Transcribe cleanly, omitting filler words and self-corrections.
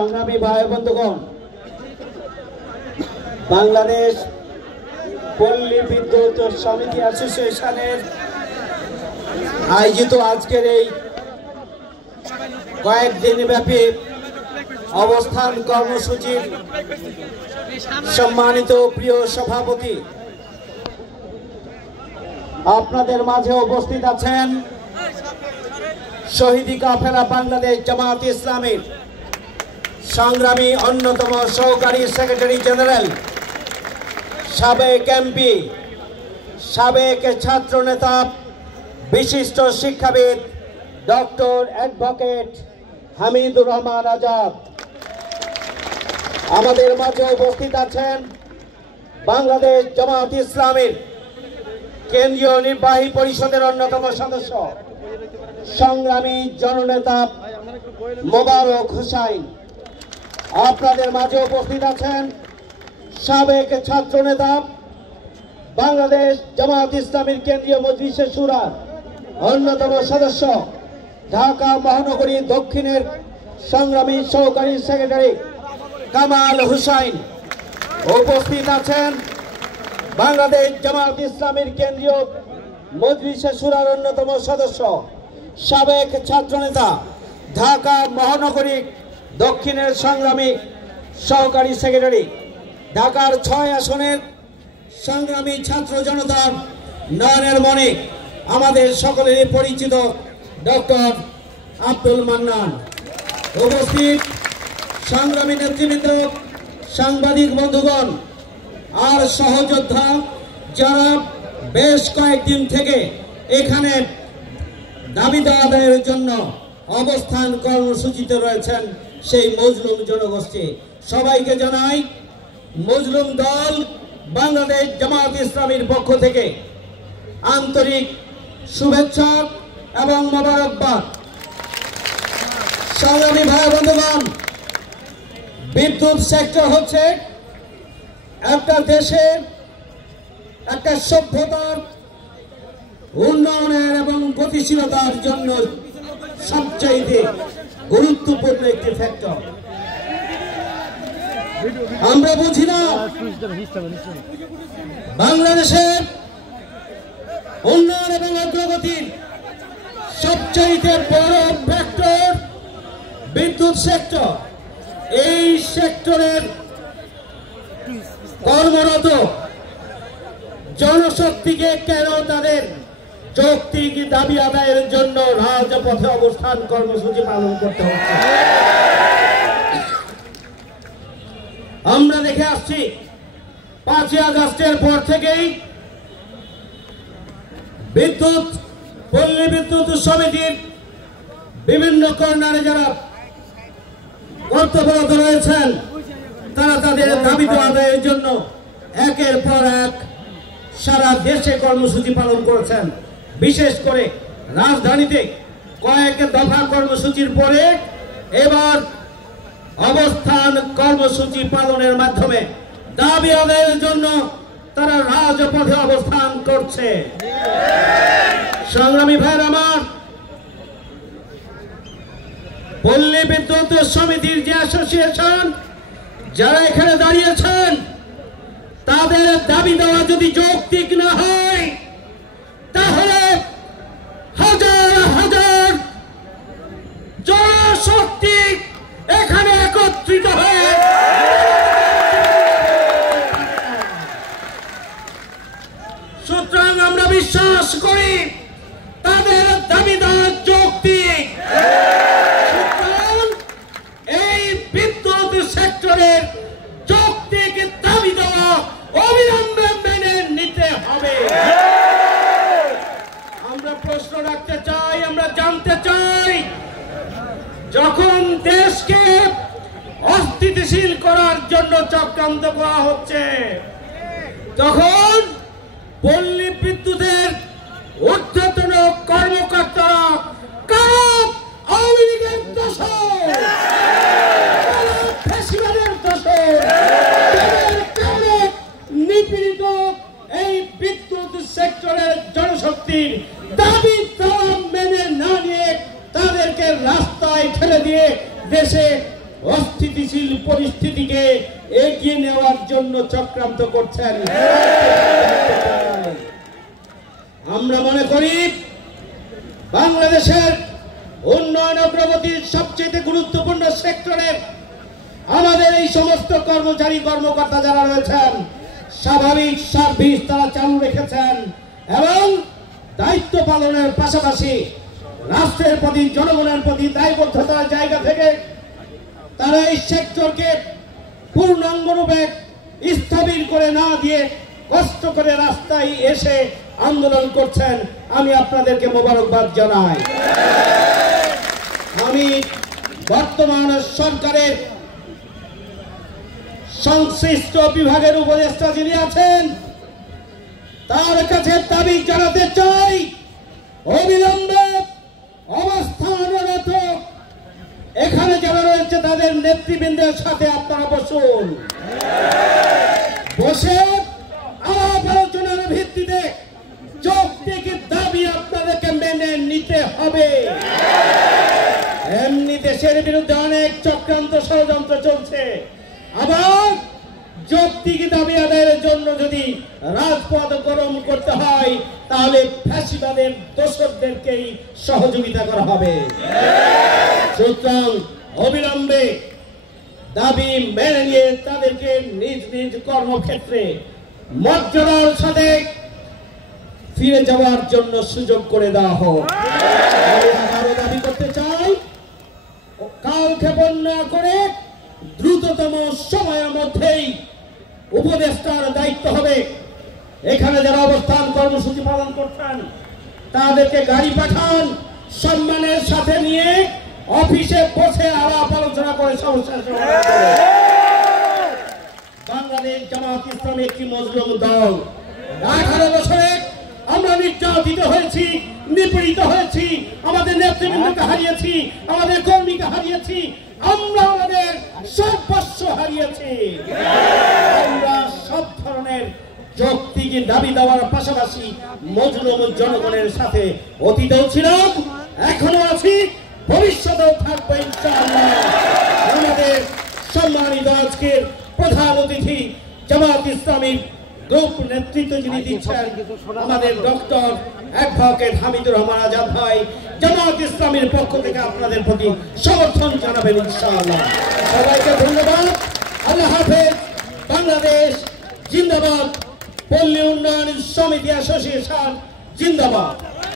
সংগ্রামী ভাই বন্ধুগণ, বাংলাদেশ পল্লী বিদ্যুৎ সমিতি অ্যাসোসিয়েশনের আয়োজিত আজকের এই কয়েকদিন ব্যাপী অবস্থান কর্মসূচির সম্মানিত প্রিয় সভাপতি, আপনাদের মাঝে উপস্থিত আছেন শহীদি কাফেলা বাংলাদেশ জামাত ইসলামীর সংগ্রামী অন্যতম সহকারী সেক্রেটারি জেনারেল, সাবেক এমপি, সাবেক ছাত্রনেতা, বিশিষ্ট শিক্ষাবিদ ডক্টর অ্যাডভোকেট হামিদুর রহমান আজাদ। আমাদের মাঝে উপস্থিত আছেন বাংলাদেশ জামাত ইসলামীর কেন্দ্রীয় নির্বাহী পরিষদের অন্যতম সদস্য, সংগ্রামী জননেতা মোবারক হোসাইন। আপনাদের মাঝে উপস্থিত আছেন সাবেক ছাত্রনেতা, বাংলাদেশ জামাত ইসলামীর কেন্দ্রীয় মজলিসে শুরার অন্যতম সদস্য, ঢাকা মহানগরী দক্ষিণের সংগ্রামী সহকারী সেক্রেটারি কামাল হোসাইন। উপস্থিত আছেন বাংলাদেশ জামাত ইসলামীর কেন্দ্রীয় মজলিসে শুরার অন্যতম সদস্য, সাবেক ছাত্রনেতা, ঢাকা মহানগরী দক্ষিণের সংগ্রামী সহকারী সেক্রেটারি, ঢাকার 6 আসনের সংগ্রামী ছাত্র জনতার নয়নের মণি, আমাদের সকলেরই পরিচিত ডক্টর আব্দুল মান্নান। উপস্থিত সংগ্রামী নেতৃবৃন্দ, সাংবাদিক বন্ধুগণ আর সহযোদ্ধা যারা বেশ কয়েকদিন থেকে এখানে দাবি আদায়ের জন্য অবস্থান কর্মসূচিতে রয়েছেন, সেই মজলুম জনগোষ্ঠী সবাইকে জানাই মজলুম দল বাংলাদেশ জামাত ইসলামীর পক্ষ থেকে আন্তরিক শুভেচ্ছা এবং মোবারকবাদ। সংগ্রামী ভাই বন্ধুগণ, বিদ্যুৎ সেক্টর হচ্ছে একটা দেশের, একটা সভ্যতার উন্নয়নের এবং গতিশীলতার জন্য সবচাইতে গুরুত্বপূর্ণ একটি ফ্যাক্টর। আমরা বুঝি না বাংলাদেশের উন্নয়ন এবং অগ্রগতির সবচাইতে বড় ফ্যাক্টর বিদ্যুৎ সেক্টর। এই সেক্টরের কর্মরত জনশক্তিকে কেন তাদের যৌক্তিক দাবি আদায়ের জন্য রাজপথে অবস্থান কর্মসূচি পালন করতে হচ্ছে? আমরা দেখে আসছি 5 আগস্টের পর থেকেই পল্লী বিদ্যুৎ সমিতির বিভিন্ন কর্নারে যারা কর্তব্যরত রয়েছেন, তারা তাদের দাবি আদায়ের জন্য একের পর এক সারা দেশে কর্মসূচি পালন করেছেন। বিশেষ করে রাজধানীতে কয়েক দফা কর্মসূচির পরে এবার অবস্থান কর্মসূচি পালনের মাধ্যমে দাবি আদায়ের জন্য তারা রাজপথে অবস্থান করছে। সংগ্রামী ভাইয়ের আমার, পল্লী বিদ্যুৎ সমিতির যে অ্যাসোসিয়েশন যারা এখানে দাঁড়িয়েছেন, তাদের দাবি দেওয়া যদি যৌক্তিক না হয়, তাহলে হাজার হাজার জনশক্তি এখানে একত্রিত হয়ে সুতরাং আমরা বিশ্বাস করি তাদের দাবি দেওয়া যৌক্তিক। এই বিদ্যুৎ সেক্টরের যৌক্তিক দাবি দেওয়া অবিলম্বে মেনে নিতে হবে। আমরা প্রশ্ন রাখতে চাই, আমরা জানতে চাই, যখন দেশকে অস্থিতিশীল করার জন্য চক্রান্ত করা হচ্ছে, তখন পল্লী বিদ্যুতের ঊর্ধ্বতন কর্মকর্তারা কারণ আওয়ামী লীগের দোষর, ফ্যাসিবাদের দোষর, নিপীড়িত এই বিদ্যুৎ সেক্টরের জনশক্তির দাবি মেনে না নিয়ে তাদেরকে রাস্তায় ঠেলে দিয়ে দেশে অস্থিতিশীল পরিস্থিতিকে এগিয়ে নেওয়ার জন্য চক্রান্ত করছেন। আমরা মনে করি বাংলাদেশের উন্নয়ন অগ্রগতির সবচেয়ে গুরুত্বপূর্ণ সেক্টরের আমাদের এই সমস্ত কর্মচারী কর্মকর্তা যারা রয়েছেন স্বাভাবিক সার্ভিস তারা চালু রেখেছেন এবং দায়িত্ব পালনের পাশাপাশি রাষ্ট্রের প্রতি জনগণের প্রতি দায়বদ্ধতার জায়গা থেকে তারা এই সেক্টরকে পূর্ণাঙ্গরূপে স্থবির করে না দিয়ে কষ্ট করে রাস্তায় এসে আন্দোলন করছেন। আমি আপনাদেরকে মোবারকবাদ জানাই। আমি বর্তমান সরকারের সংশ্লিষ্ট বিভাগের উপদেষ্টা যিনি আছেন তার কাছে দাবি জানাতে চাই, অবিলম্বে অবস্থানরত এখানে যারা রয়েছে তাদের নেতৃবৃন্দের সাথে আপনারা বসুন, বসে আলাপ আলোচনার ভিত্তিতে যৌক্তিক দাবি আপনাদেরকে মেনে নিতে হবে। এমনি দেশের বিরুদ্ধে অনেক চক্রান্ত ষড়যন্ত্র চলছে, আবার যৌক্তিক দাবি আদায়ের জন্য যদি রাজপথ গরম করতে হয় তাহলে ফ্যাসিবাদের দোসরদেরকেই সহযোগিতা করা হবে। সুতরাং অবিলম্বে দাবি মেনে নিয়ে তাদেরকে নিজ নিজ কর্মক্ষেত্রে মর্যাদার সাথে ফিরে যাওয়ার জন্য সুযোগ করে দেওয়া হোক। আরো দাবি করতে চাই, কালক্ষেপণ না করে দ্রুততম সময়ের মধ্যেই উপদেষ্টার দায়িত্ব হবে এখানে যারা অবস্থান কর্মসূচি পালন করছেন তাদেরকে গাড়ি পাঠান, সম্মানের সাথে নিয়ে অফিসে বসে আলাপ আলোচনা করে সমস্যা সমাধান করে। বাংলাদেশ জামাত ইসলামী একটি মজলুম দল। 18 বছরে আমরা নির্যাতিত হয়েছি, নিপীড়িত হয়েছি, আমাদের নেতৃবৃন্দকে হারিয়েছি, আমাদের কর্মীকে হারিয়েছি, আমরা আমাদের সর্বস্ব হারিয়েছি। আমরা সব ধরনের যৌক্তিক দাবি দেওয়ার পাশাপাশি মজলুম জনগণের সাথে অতীতেও ছিলাম, এখনো আছি, ভবিষ্যতেও থাকবো ইনশাআল্লাহ। আমাদের সম্মানিত আজকের প্রধান অতিথি জামাত ইসলামীর গ্রুপ নেতৃত্ব যিনি দিচ্ছেন আমাদের ডক্টর অ্যাডভোকেট হামিদুর রহমান আজাদ ভাই, জামাত ইসলামীর পক্ষ থেকে আপনাদের প্রতি সমর্থন জানাবেন ইনশাআল্লাহ। সবাইকে ধন্যবাদ। আল্লাহ হাফেজ। বাংলাদেশ জিন্দাবাদ। পল্লী উন্নয়ন সমিতি অ্যাসোসিয়েশন জিন্দাবাদ।